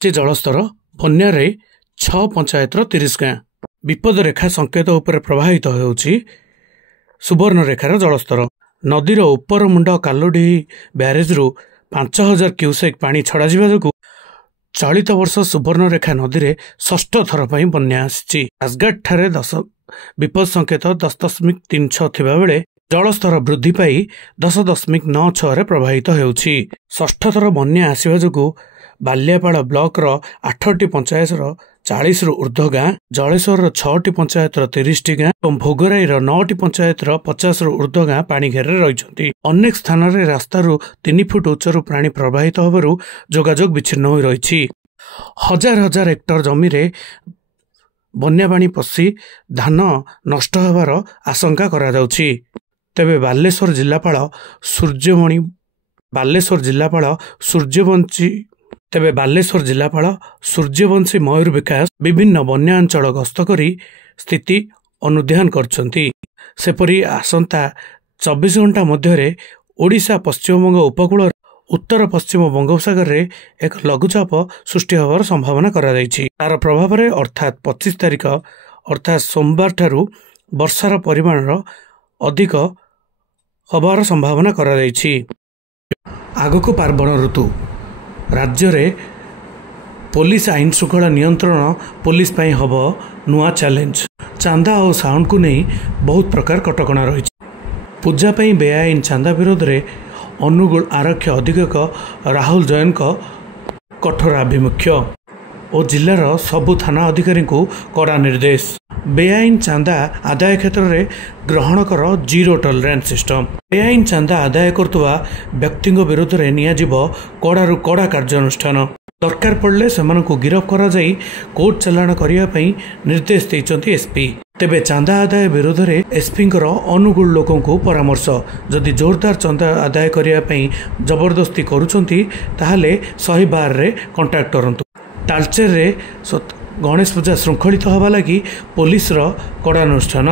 जलस्तर बन्यारे 6 पंचायतर 30 गाँ विपद रेखा संकेत उपर प्रभावित होउछि सुवर्णरेखार जलस्तर नदीर उपर मुंड कालुडी ब्यारेजरु 5000 क्यूसेक पानी छड़ा जिबा जोगु चलित वर्ष सुवर्णरेखा नदी में षष्ठ थर पर बन्या आसी राजघाट ठारे 10 विपद संकेत 10.36 थिबा बेले जलस्तर वृद्धि पाई 10.96 रे प्रभावित होउछि। षष्ठ थर बन्या आसिबा जोगु बाल्यापाड़ ब्लॉक रो 8टी पंचायत 40 रु ऊर्ध्व गाँ जलेश्वर 6टी पंचायत 30टी गाँ और भोगराई 9टी पंचायत 50 रु ऊर्ध्व गाँ पानी घेरे रही। अनेक स्थान रे रास्ता 3 फुट उच्चरू पानी प्रवाहित होबारु जोगाजोग विच्छिन्न हो रही। हजार हजार हेक्टर जमी रे बन्या पानी पसी धान नष्ट होबार आशंका करा जाउछि। तेबे बालेश्वर जिलापाल सूर्यवंशी मयूर विकास विभिन्न बन्या अंचल गस्त करी स्थिति अनुध्यान करछंती। सेपरी आसंता 24 घंटा मध्य ओडिशा पश्चिमबंग उपकूल उत्तर पश्चिम बंगोपसागर रे एक लघुचाप सृष्टि होवार संभावना करा जायछि। तार प्रभाव रे अर्थात 25 तारिख अर्थात सोमवार ठारू वर्षार परिमाण अधिक होबार संभावना करा जायछि। आगको पार्वण ऋतु राज्य रे पुलिस आईन श्रृंखला नियंत्रण पुलिस पाई हबो नुआ चैलेंज। चांदा और साउंड को नहीं बहुत प्रकार कटकणा रही। पूजा पाई बेआईन चांदा विरोध रे अनुगुल आरक्षी अधीक्षक राहुल जैन को कठोर आभिमुख्य और जिलार सबु थाना अधिकारी को कड़ा निर्देश। बेआईन चांदा आदाय क्षेत्र में ग्रहण कर जीरो टॉलरेंस सिस्टम। बेआईन चांदा आदाय करतुवा व्यक्ति विरोध में नियाजिबो कड़ारू कड़ा कार्यानुष्ठान। दरकार पड़ले सेमानकु गिरफ करा जाई कोर्ट चालाण करिया पई निर्देश दैचंती एसपी। तेबे चांदा आदाय विरोध में एसपी अनुकूल लोकों को परामर्श जदि जोरदार चांदा आदाय करिया पई जबरदस्ती करूचंती ताहाले 112 रे कांटेक्ट करंतु। तालचेर रे गणेश पूजा श्रृंखलित होबा लगी पुलिस कड़ानुष्ठान।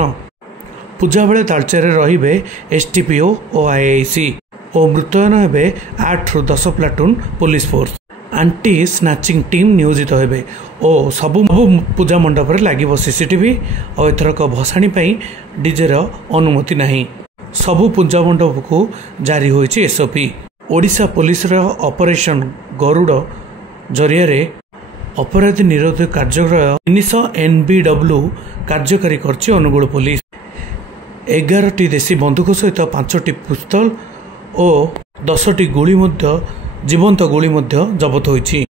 पूजा बेले तालचेर रहिबे एसटीपीओ और आईआईसी और मृतयन हेबे 8 रु 10 platoon police force. Anti snatching team नियोजित हेबे और सबु पूजा मंडप रे लागिबो सीसीटीवी और एथरक भसाणी पई डीजे रो अनुमति नाही। सबु पूजा मंडप को जारी होईछि एसओपी। ओडिशा पुलिस रो ऑपरेशन गरुड़ जरिया रे अपराधी निरोध कार्यक्रम 300 NBW कार्यकारी करछि अनुगुल पुलिस। 11टी देशी बंदूक सहित 5टी पिस्तल और 10टी गुली जीवंत गुली जबत होईछि।